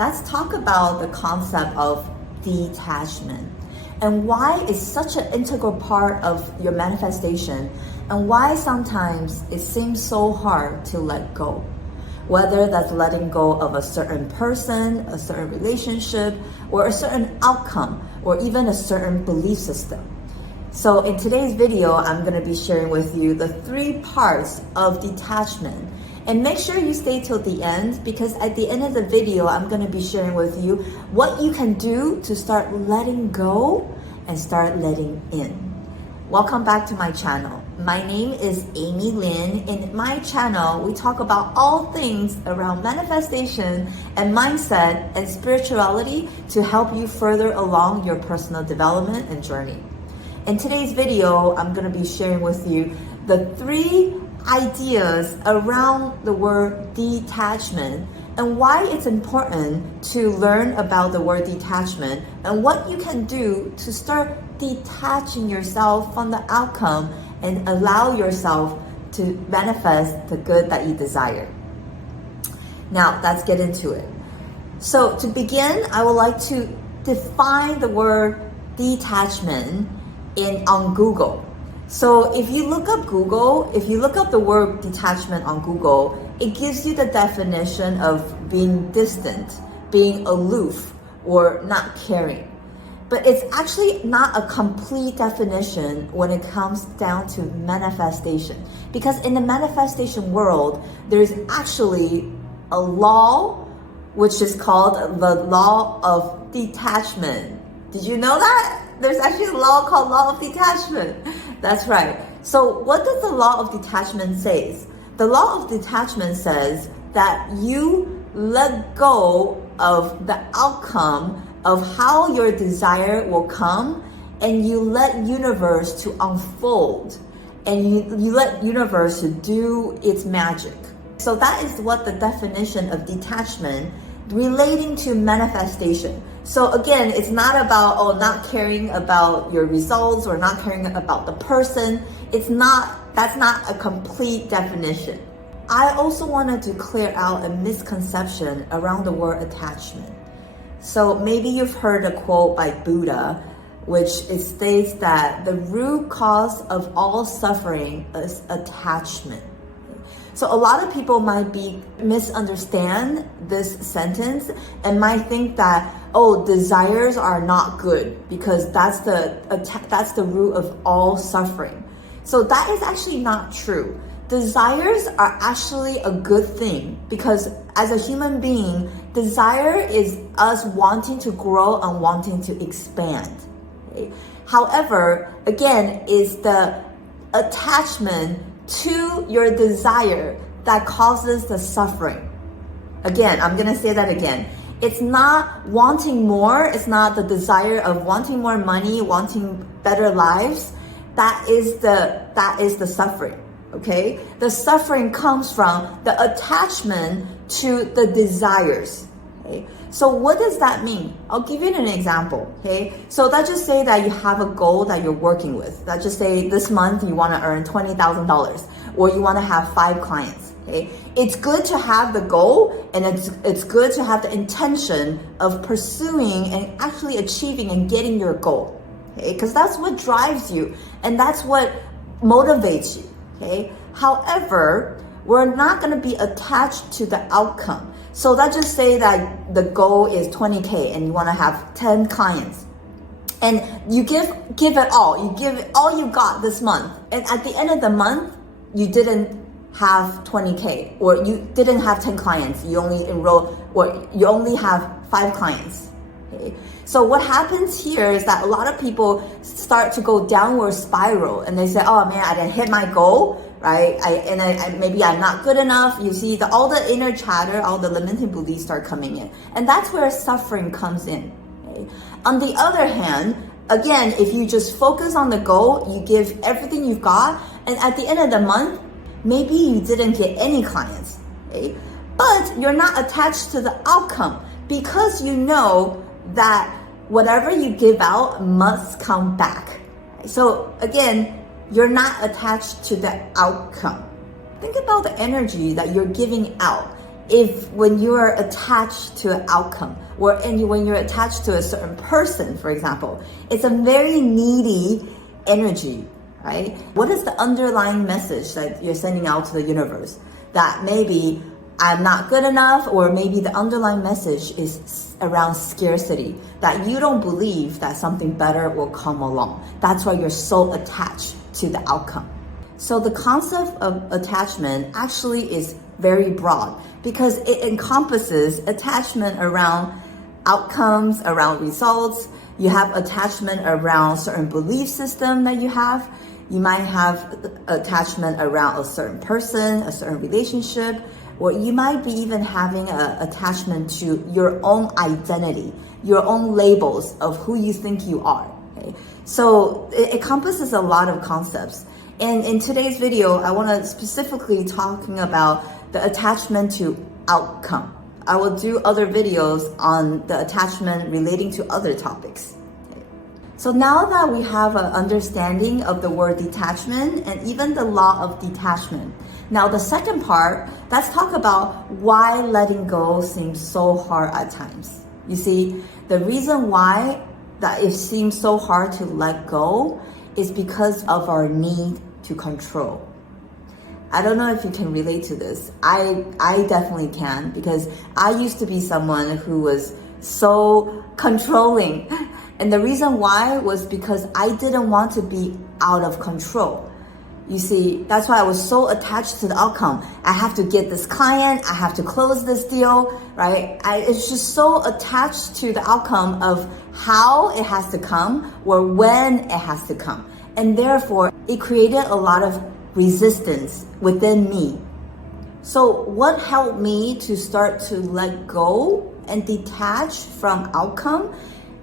let's talk about the concept of detachment and why it's such an integral part of your manifestation and why sometimes it seems so hard to let go. Whether that's letting go of a certain person, a certain relationship, or a certain outcome, or even a certain belief system. So in today's video, I'm going to be sharing with you the 3 parts of detachment. And make sure you stay till the end, because at the end of the video, I'm going to be sharing with you what you can do to start letting go and start letting in. Welcome back to my channel. My name is Amy Lin. In my channel, we talk about all things around manifestation and mindset and spirituality to help you further along your personal development and journey. In today's video, I'm going to be sharing with you the 3 ideas around the word detachment and why it's important to learn about the word detachment and what you can do to start detaching yourself from the outcome and allow yourself to manifest the good that you desire. Now, let's get into it. So to begin, I would like to define the word detachment on Google. So if you look up the word detachment on Google, it gives you the definition of being distant, being aloof, or not caring. But it's actually not a complete definition when it comes down to manifestation. Because in the manifestation world, there's actually a law which is called the Law of Detachment. Did you know that? There's actually a law called Law of Detachment. That's right. So what does the Law of Detachment say? The Law of Detachment says that you let go of the outcome of how your desire will come, and you let universe to unfold, and you let universe to do its magic. So that is what the definition of detachment relating to manifestation. So again, it's not about not caring about your results or not caring about the person. That's not a complete definition. I also wanted to clear out a misconception around the word attachment. So maybe you've heard a quote by Buddha, which it states that the root cause of all suffering is attachment. So a lot of people might misunderstand this sentence and might think that, desires are not good because that's the root of all suffering. So that is actually not true. Desires are actually a good thing because as a human being, desire is us wanting to grow and wanting to expand. Okay? However, again, it's the attachment to your desire that causes the suffering. Again, I'm going to say that again. It's not wanting more. It's not the desire of wanting more money, wanting better lives. That is the suffering. Okay? The suffering comes from the attachment to the desires. Okay? So what does that mean? I'll give you an example. Okay? So let's just say that you have a goal that you're working with. Let's just say this month you want to earn $20,000 or you want to have 5 clients. Okay? It's good to have the goal, and it's good to have the intention of pursuing and actually achieving and getting your goal. Okay? Because that's what drives you and that's what motivates you. Okay. However, we're not going to be attached to the outcome. So let's just say that the goal is 20K and you want to have 10 clients. And you give it all. You give it all you got this month. And at the end of the month, you didn't have 20K or you didn't have 10 clients. You only you only have 5 clients. Okay. So what happens here is that a lot of people start to go downward spiral and they say, oh man, I didn't hit my goal, right? Maybe I'm not good enough. You see all the inner chatter, all the limiting beliefs start coming in. And that's where suffering comes in. Okay? On the other hand, again, if you just focus on the goal, you give everything you've got, and at the end of the month, maybe you didn't get any clients. Okay? But you're not attached to the outcome because you know that whatever you give out must come back. So again, you're not attached to the outcome. Think about the energy that you're giving out. if when you are attached to an outcome, or when you're attached to a certain person, for example, it's a very needy energy, right? What is the underlying message that you're sending out to the universe? That maybe I'm not good enough, or maybe the underlying message is around scarcity, that you don't believe that something better will come along. That's why you're so attached to the outcome. So the concept of attachment actually is very broad because it encompasses attachment around outcomes, around results. You have attachment around certain belief system that you have. You might have attachment around a certain person, a certain relationship, or you might be even having an attachment to your own identity, your own labels of who you think you are. Okay? So it encompasses a lot of concepts. And in today's video, I want to specifically talking about the attachment to outcome. I will do other videos on the attachment relating to other topics. So now that we have an understanding of the word detachment and even the law of detachment, now the second part, let's talk about why letting go seems so hard at times. You see, the reason why that it seems so hard to let go is because of our need to control. I don't know if you can relate to this. I definitely can, because I used to be someone who was so controlling. And the reason why was because I didn't want to be out of control. You see, that's why I was so attached to the outcome. I have to get this client, I have to close this deal, right? It's just so attached to the outcome of how it has to come or when it has to come. And therefore, it created a lot of resistance within me. So what helped me to start to let go and detach from outcome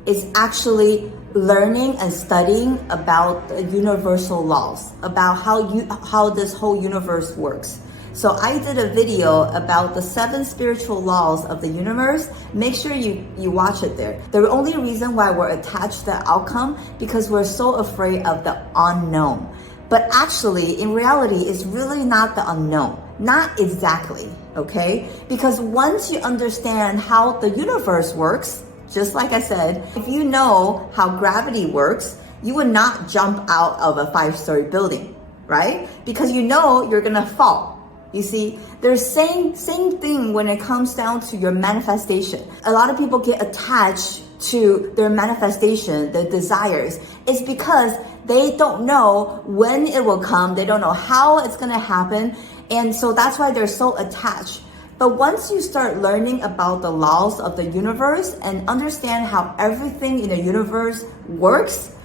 is actually learning and studying about the universal laws, about how this whole universe works. So I did a video about the 7 spiritual laws of the universe. Make sure you watch it there. The only reason why we're attached to the outcome because we're so afraid of the unknown. But actually, in reality, it's really not the unknown. Not exactly, okay? Because once you understand how the universe works, just like I said, if you know how gravity works, you would not jump out of a 5-story building, right? Because you know you're gonna fall. You see, there's same thing when it comes down to your manifestation. A lot of people get attached to their manifestation, their desires. It's because they don't know when it will come. They don't know how it's gonna happen. And so that's why they're so attached. But once you start learning about the laws of the universe and understand how everything in the universe works,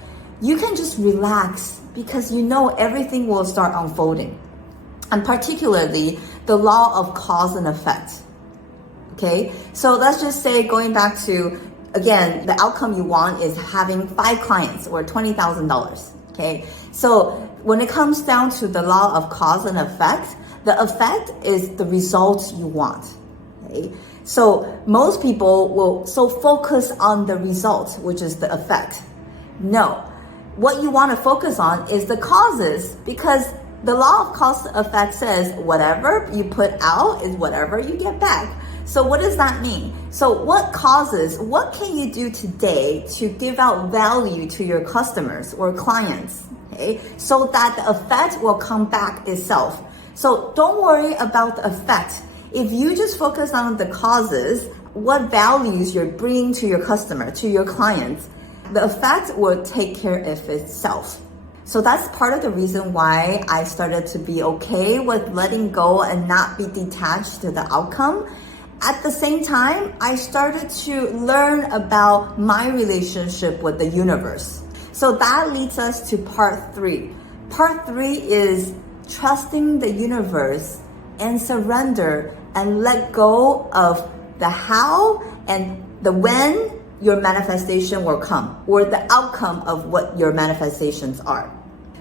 you can just relax because you know everything will start unfolding. And particularly the law of cause and effect. Okay, so let's just say, going back to, again, the outcome you want is having 5 clients or $20,000. Okay, so when it comes down to the law of cause and effect, the effect is the results you want. Okay, so most people will so focus on the result, which is the effect. No, what you want to focus on is the causes, because the law of cause and effect says whatever you put out is whatever you get back. So what does that mean? So what can you do today to give out value to your customers or clients, okay? So that the effect will come back itself. So don't worry about the effect. If you just focus on the causes, what values you're bringing to your customer, to your clients, the effect will take care of itself. So that's part of the reason why I started to be okay with letting go and not be detached to the outcome. At the same time, I started to learn about my relationship with the universe. So that leads us to part 3. Part 3 is trusting the universe and surrender and let go of the how and the when your manifestation will come, or the outcome of what your manifestations are.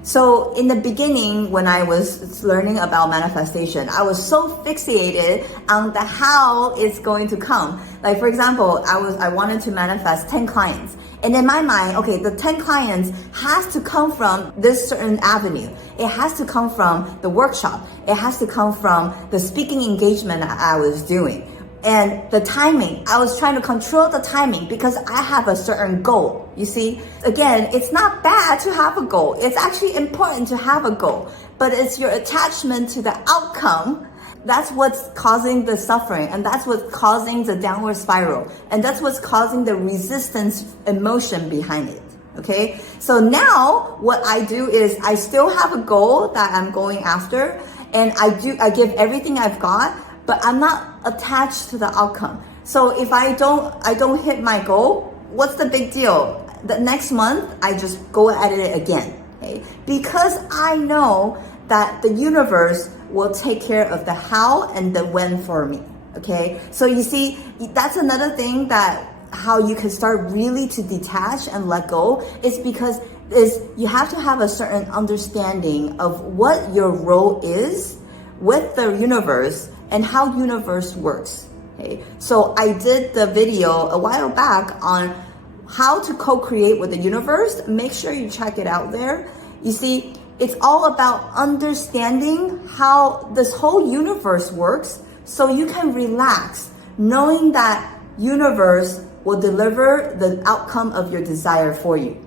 So in the beginning, when I was learning about manifestation, I was so fixated on the how it's going to come. Like for example, I wanted to manifest 10 clients. And in my mind, okay, the 10 clients has to come from this certain avenue. It has to come from the workshop. It has to come from the speaking engagement I was doing. And the timing, I was trying to control the timing because I have a certain goal. You see, again, it's not bad to have a goal. It's actually important to have a goal, but it's your attachment to the outcome. That's what's causing the suffering, and that's what's causing the downward spiral, and that's what's causing the resistance emotion behind it. Okay, so now what I do is I still have a goal that I'm going after, and I give everything I've got, but I'm not attached to the outcome. So if I don't hit my goal, what's the big deal? The next month I just go at it again. Okay, because I know that the universe will take care of the how and the when for me. Okay, so you see, that's another thing that how you can start really to detach and let go is because you have to have a certain understanding of what your role is with the universe and how universe works. Okay, so I did the video a while back on how to co-create with the universe. Make sure you check it out there. You see, it's all about understanding how this whole universe works so you can relax, knowing that universe will deliver the outcome of your desire for you.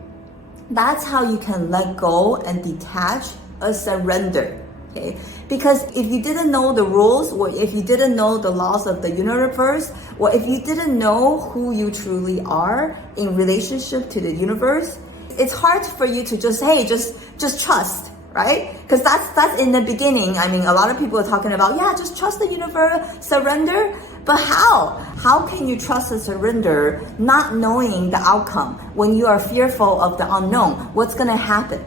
That's how you can let go and detach or surrender. Okay? Because if you didn't know the rules, or if you didn't know the laws of the universe, or if you didn't know who you truly are in relationship to the universe, it's hard for you to just, hey, just trust, right? Because that's in the beginning. I mean, a lot of people are talking about, yeah, just trust the universe, surrender. But how? How can you trust and surrender not knowing the outcome when you are fearful of the unknown? What's going to happen?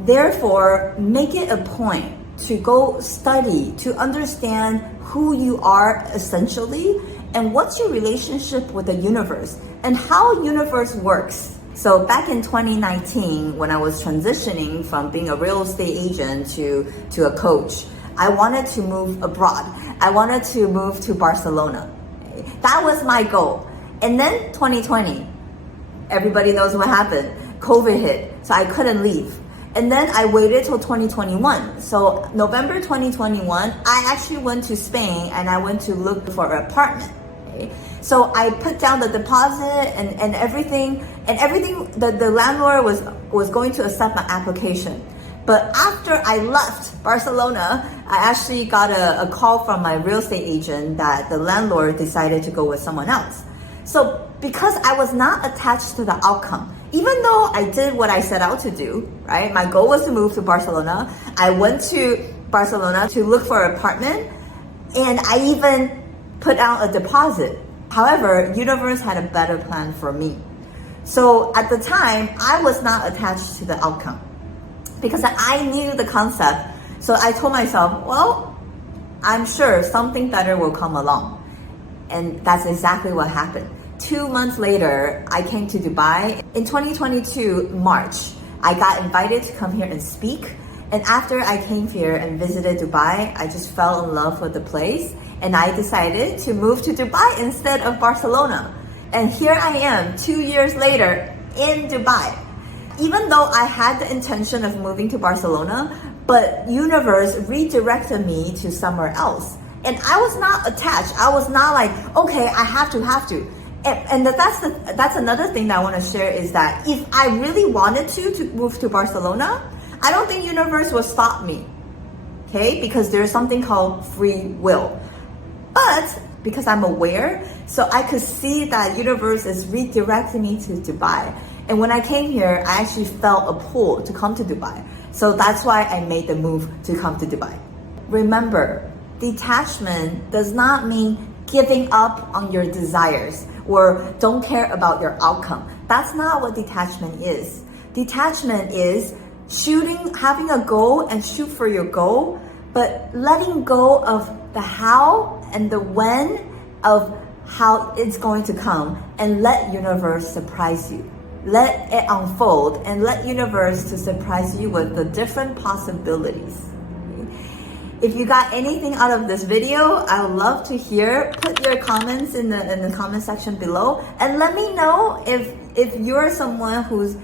Therefore, make it a point to go study, to understand who you are essentially and what's your relationship with the universe and how universe works. So back in 2019, when I was transitioning from being a real estate agent to a coach, I wanted to move abroad. I wanted to move to Barcelona. Okay? That was my goal. And then 2020, everybody knows what happened. COVID hit, so I couldn't leave. And then I waited till 2021. So November 2021, I actually went to Spain and I went to look for an apartment. Okay? So I put down the deposit and everything, the landlord was going to accept my application. But after I left Barcelona, I actually got a call from my real estate agent that the landlord decided to go with someone else. So because I was not attached to the outcome, even though I did what I set out to do, right? My goal was to move to Barcelona. I went to Barcelona to look for an apartment, and I even put out a deposit. However, universe had a better plan for me. So at the time, I was not attached to the outcome because I knew the concept. So I told myself, well, I'm sure something better will come along. And that's exactly what happened. 2 months later, I came to Dubai. In 2022, March, I got invited to come here and speak. And after I came here and visited Dubai, I just fell in love with the place. And I decided to move to Dubai instead of Barcelona. And here I am 2 years later in Dubai. Even though I had the intention of moving to Barcelona, but universe redirected me to somewhere else. And I was not attached. I was not like, okay, I have to. And that's another thing that I want to share is that if I really wanted to move to Barcelona, I don't think universe will stop me. Okay? Because there's something called free will. But because I'm aware, so I could see that universe is redirecting me to Dubai. And when I came here, I actually felt a pull to come to Dubai. So that's why I made the move to come to Dubai. Remember, detachment does not mean giving up on your desires or don't care about your outcome. That's not what detachment is. Detachment is having a goal and shoot for your goal, but letting go of the how and the when of how it's going to come and let universe surprise you. let it unfold and let universe to surprise you with the different possibilities. If you got anything out of this video, I would love to hear. Put your comments in the comment section below, and let me know if you're someone who's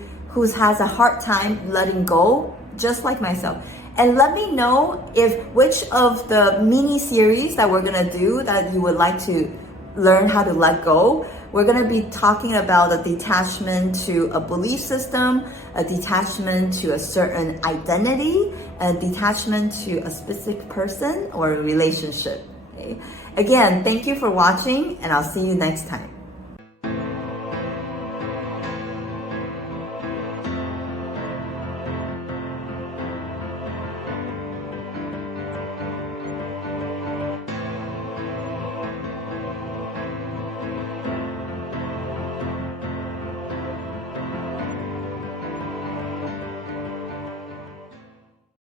has a hard time letting go, just like myself. And let me know if which of the mini series that we're gonna do that you would like to learn how to let go. We're gonna be talking about a detachment to a belief system, a detachment to a certain identity, a detachment to a specific person or a relationship. Okay? Again, thank you for watching, and I'll see you next time.